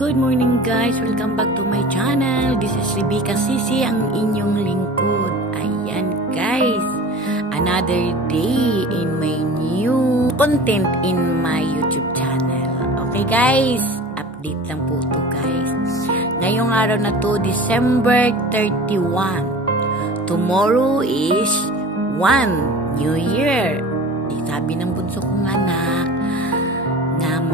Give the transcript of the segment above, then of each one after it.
Good morning guys! Welcome back to my channel. This is Rebecca Sisi, ang inyong lingkod. Ayan guys, another day in my new content in my YouTube channel. Okay guys, update lang po to guys. Ngayong araw na to, December 31. Tomorrow is 1 New Year. Sabi ng bunso kong anak na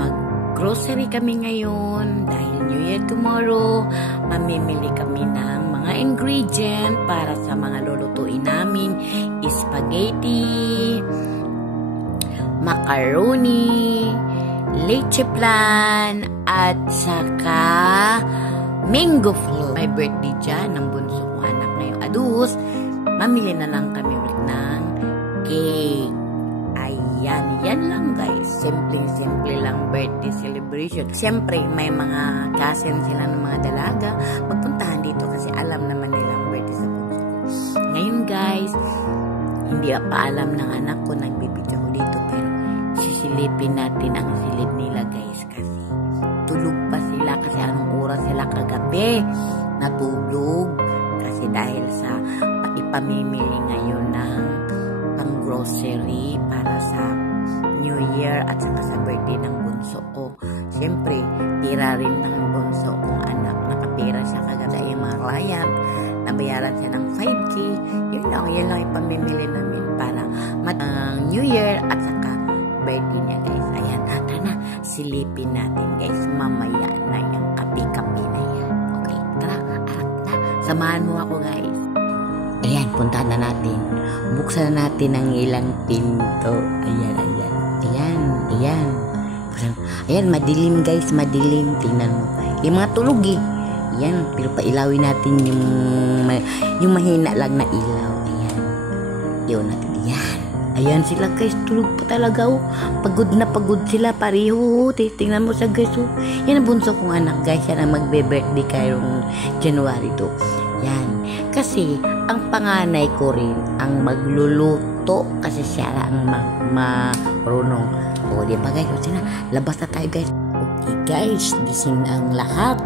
grocery kami ngayon dahil New Year tomorrow. Mamimili kami ng mga ingredient para sa mga lulutuin namin. Spaghetti, macaroni, leche flan, at saka mango float. My birthday dyan ng bunso kong anak ngayong adus. Mamili na lang kami ulit ng cake. Yan lang guys. Simple lang birthday celebration. Siyempre, may mga cousin sila ng mga dalaga. Magpuntahan dito kasi alam naman nilang birthday sa bunso. Ngayon guys, hindi pa alam ng anak ko, nagbibidyo ko dito, pero sisilipin natin ang silid nila guys kasi tulog pa sila kasi anong oras sila kagabi natulog kasi dahil sa ipamimili ngayon ng pang grocery para sa New Year at saka sa birthday ng bunso ko. Siyempre, tira rin ng bunso kong anak. Nakapira siya kagad yung mga client. Nabayaran siya ng 5K. Yun lang ipamimili namin para New Year at saka birthday niya guys. Ayan, tara, silipin natin guys. Mamaya na yung kapi-kapi na yan. Okay, tara, arak na. Samahan mo ako guys. Ayan, puntahan na natin. Buksan na natin ang ilang pinto. Ayan, madilim guys, madilim. Tingnan mo. Yung mga tulog eh. Ayan, pero pailawin natin yung mahina lang na ilaw. Ayan. Yun natin. Ayan. Ayan sila guys, tulog pa talaga oh. Pagod na pagod sila, pareho. Tingnan mo sa guys oh. Yan ang bunso kong anak guys. Yan ang magbe-birthday kayong January 2. Yan. Kasi, ang panganay ko rin ang magluluto kasi siya ang marunong. O, di ba guys? Sige na, labas na tayo guys. Okay guys, gising ang lahat.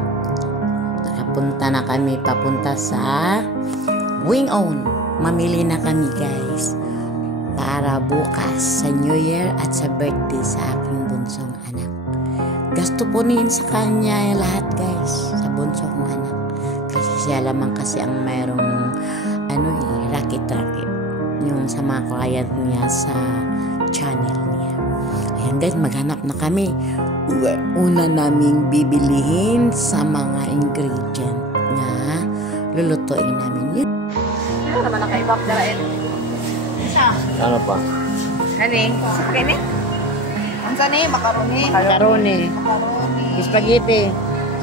Nakapunta na kami papunta sa Wing On. Mamili na kami guys para bukas sa New Year at sa birthday sa aking bunsong anak. Gasto po niyan sa kanya lahat guys, sa bunso kong anak. Kasi siya lamang kasi ang mayroong racket-racket yung sa mga client niya sa channel niya. Ayan guys, maghanap na kami. Una naming bibilihin sa mga ingredient na lulutuin namin. Ano naman nakaibak dalain? Isa. Ano pa? Kani? Kani? Ang sani? Macaroni. Macaroni. Spaghetti.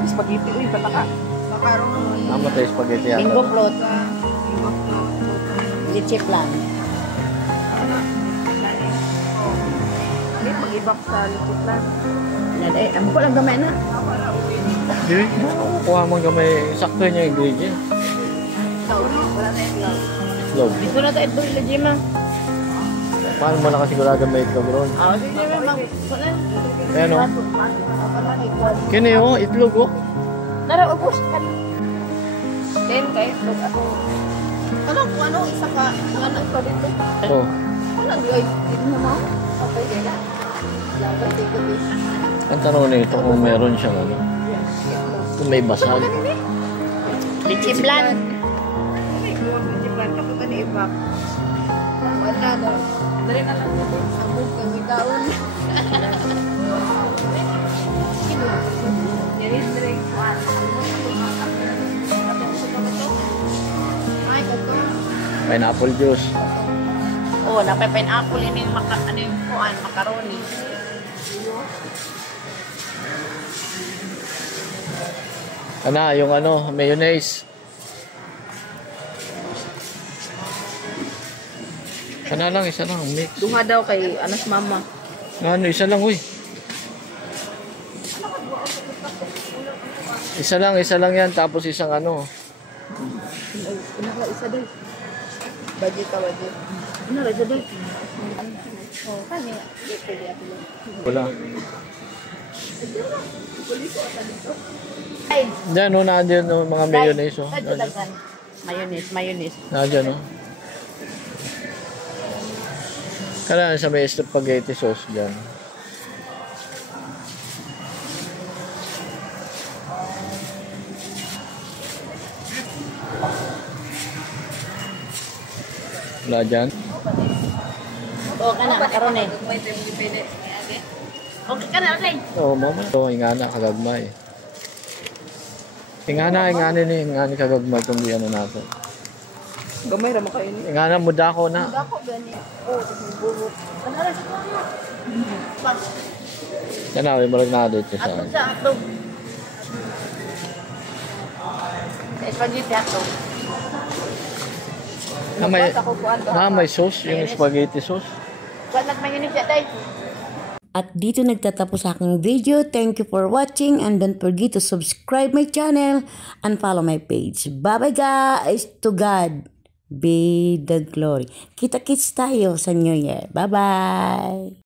Spaghetti. Uy, pataka. Macaroni. Ano tayo spaghetti yata? Mango float. Leche flan. Mag-ibak sa likutan. Yan eh, amo ko lang gamay na. Hindi. Kuha mo gamay. Sakto niya ingredient. Wala na itlog. Itlog. Dito na tayo ito ilagay Paano mo nakasigurado may itlog ron? sige ma'am. Ayan o. Kini o, itlog o. Nara, ubos ka. Then, kaya itlog ako. Ano, isa ka, ano ka dito? O. Ano, dito na mo? Okay, dito. Laban, dito. Ang tanong nito kung meron siyang ano. Kung may basag. Leche flan. Ibak. Wala daw. Dali na lang dito. Sabog kang ikaon. Yes, drink one. Pineapple juice. Oh, napay pineapple ini yung macaroni. Ano, yung mayonnaise. Sana lang, isa lang, mix. Duha daw kay anas mama. Isa lang, uy. Isa lang yan, tapos isang ano. Isa daw. Budget ka, budget. Isa daw. Oh, kanya. Wala. Diyan, no, nandiyan, no, mga mayonnaise, oh. Dadyo daghan. Mayonnaise. Nandiyan, no. Kailangan sa may spaghetti sauce dyan. Wala dyan? Oo, ka na, makaroon eh. Okay ka na, okay. Oo, mama. Ito, ingana, kagagmay. Ingana kagagmay kung di ano natin. Gamay ra makain. Ingana, muda ko na. Ako gani. Oh, buhok. Kanara sa kanya. Yan na, marag na dito sa Atog sa atog. Spaghetti atog. may sauce, yung spaghetti sauce. Wala mayonnaise siya, day. At dito nagtatapos aking video. Thank you for watching and don't forget to subscribe my channel and follow my page. Bye-bye guys! To God be the glory. Kita-kits tayo sa New Year. Bye-bye!